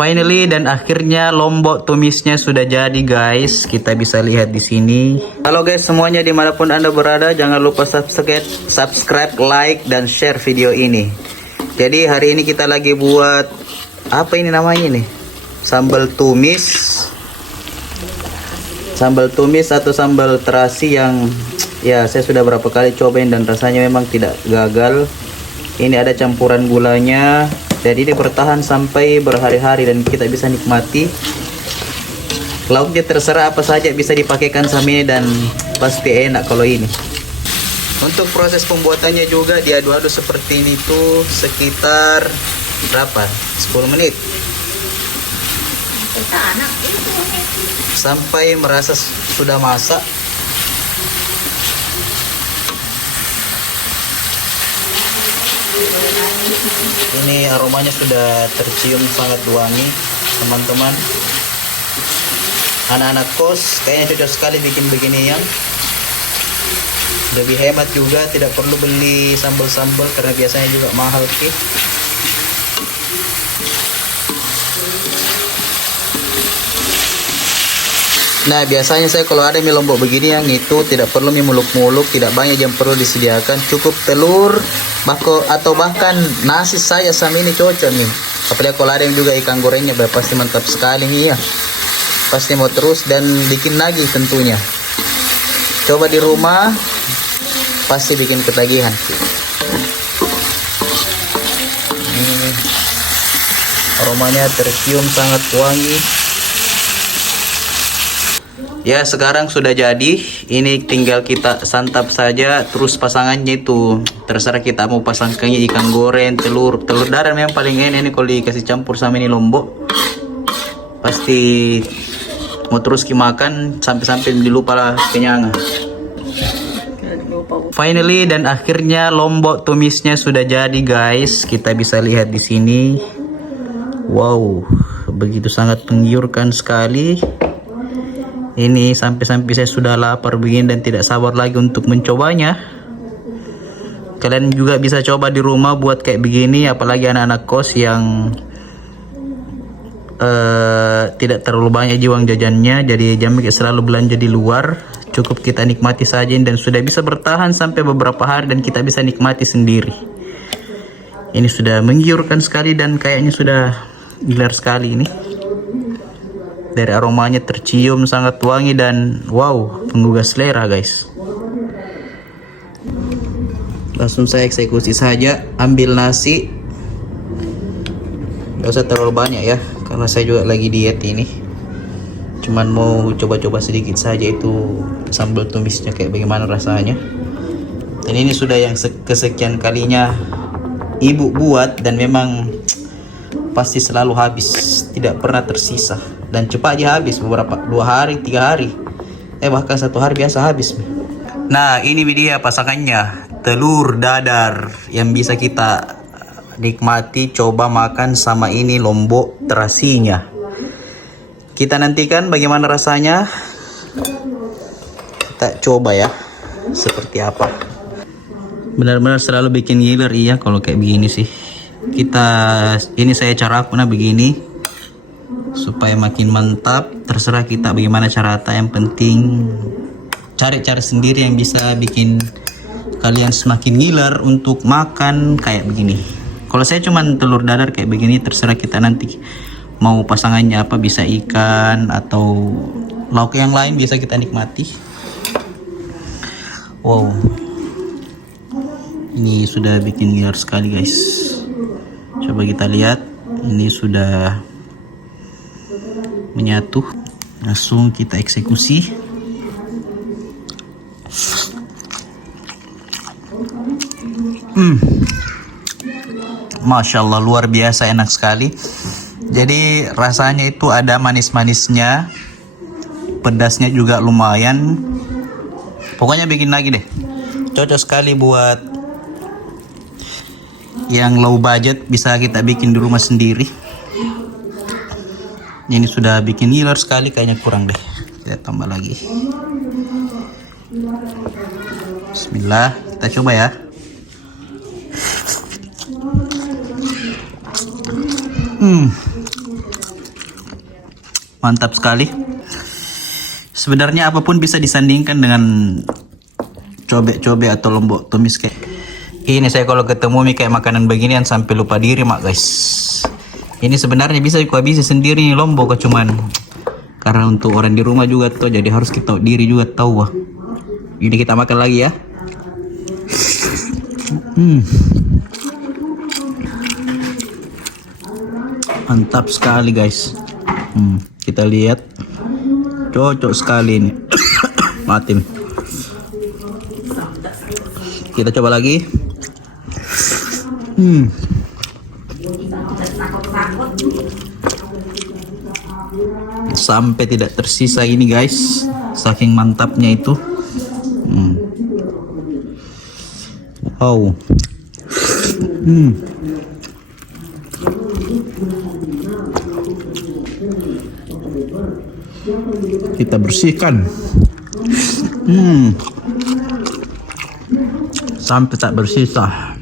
Finally dan akhirnya lombok tumisnya sudah jadi guys. Kita bisa lihat di sini. Halo guys semuanya dimanapun anda berada, jangan lupa subscribe, like dan share video ini. Jadi hari ini kita lagi buat apa ini namanya nih? Sambal tumis atau sambal terasi yang ya saya sudah berapa kali cobain dan rasanya memang tidak gagal. Ini ada campuran gulanya dan ini bertahan sampai berhari-hari dan kita bisa nikmati. Lauknya terserah apa saja bisa dipakaikan sama ini dan pasti enak kalau ini. Untuk proses pembuatannya juga diaduk-aduk seperti ini tuh sekitar berapa? 10 menit. Sampai merasa sudah masak. Ini aromanya sudah tercium sangat wangi teman-teman. Anak-anak kos kayaknya cocok sekali bikin begini ya. Lebih hemat juga, tidak perlu beli sambal-sambal karena biasanya juga mahal sih. Nah biasanya saya kalau ada mie lombok begini yang itu tidak perlu mie muluk-muluk, tidak banyak yang perlu disediakan, cukup telur atau bahkan nasi saya sama ini cocok nih. Apalagi kalau ada yang juga ikan gorengnya pasti mantap sekali nih ya. Pasti mau terus dan bikin lagi tentunya. Coba di rumah pasti bikin ketagihan. Aromanya tercium sangat wangi. Ya sekarang sudah jadi. Ini tinggal kita santap saja. Terus pasangannya itu terserah kita mau pasangkannya ikan goreng, telur dadar memang paling enak ini kalau dikasih campur sama ini lombok. Pasti mau terus makan sampai dilupa lah kenyang. Finally dan akhirnya lombok tumisnya sudah jadi guys. Kita bisa lihat di sini. Wow, begitu sangat menggiurkan sekali. Ini sampai saya sudah lapar begini dan tidak sabar lagi untuk mencobanya. Kalian juga bisa coba di rumah buat kayak begini, apalagi anak-anak kos yang tidak terlalu banyak uang jajannya, jadi jangan selalu belanja di luar. Cukup kita nikmati saja dan sudah bisa bertahan sampai beberapa hari dan kita bisa nikmati sendiri. Ini sudah menggiurkan sekali dan kayaknya sudah gilar sekali ini. Dari aromanya tercium sangat wangi dan wow, penggugah selera guys. Langsung saya eksekusi saja, ambil nasi. Gak usah terlalu banyak ya, karena saya juga lagi diet ini. Cuman mau coba-coba sedikit saja itu sambal tumisnya kayak bagaimana rasanya. Dan ini sudah yang kesekian kalinya ibu buat dan memang pasti selalu habis, tidak pernah tersisa dan cepat aja habis, beberapa 2 hari 3 hari bahkan 1 hari biasa habis. Nah ini dia pasangannya, telur dadar yang bisa kita nikmati. Coba makan sama ini lombok terasinya. Kita nantikan bagaimana rasanya, kita coba ya seperti apa. Benar-benar selalu bikin giler iya kalau kayak begini sih. Ini saya cara aku begini supaya makin mantap. Terserah kita bagaimana cara yang penting cari cara sendiri yang bisa bikin kalian semakin ngiler untuk makan kayak begini. Kalau saya cuman telur dadar kayak begini, terserah kita nanti mau pasangannya apa, bisa ikan atau lauk yang lain bisa kita nikmati. Wow, ini sudah bikin ngiler sekali guys. Coba kita lihat, ini sudah menyatu. Langsung kita eksekusi. Masya Allah, luar biasa enak sekali. Jadi rasanya itu ada manis-manisnya, pedasnya juga lumayan. Pokoknya bikin lagi deh. Cocok sekali buat yang low budget, bisa kita bikin di rumah sendiri. Ini sudah bikin ngiler sekali, kayaknya kurang deh. Kita tambah lagi. Bismillah, kita coba ya. Mantap sekali. Sebenarnya apapun bisa disandingkan dengan cobek-cobek atau lombok tumis kayak ini. Saya kalau ketemu mie kayak makanan beginian sampai lupa diri mak guys. Ini sebenarnya bisa aku habisi sendiri nih lombok, cuman karena untuk orang di rumah juga tuh, jadi harus kita diri juga tahu wah. Ini kita makan lagi ya. Mantap sekali guys. Kita lihat, cocok sekali ini. Matin. Kita coba lagi. Sampai tidak tersisa ini guys, saking mantapnya itu. Wow. Kita bersihkan. Sampai tak bersisa.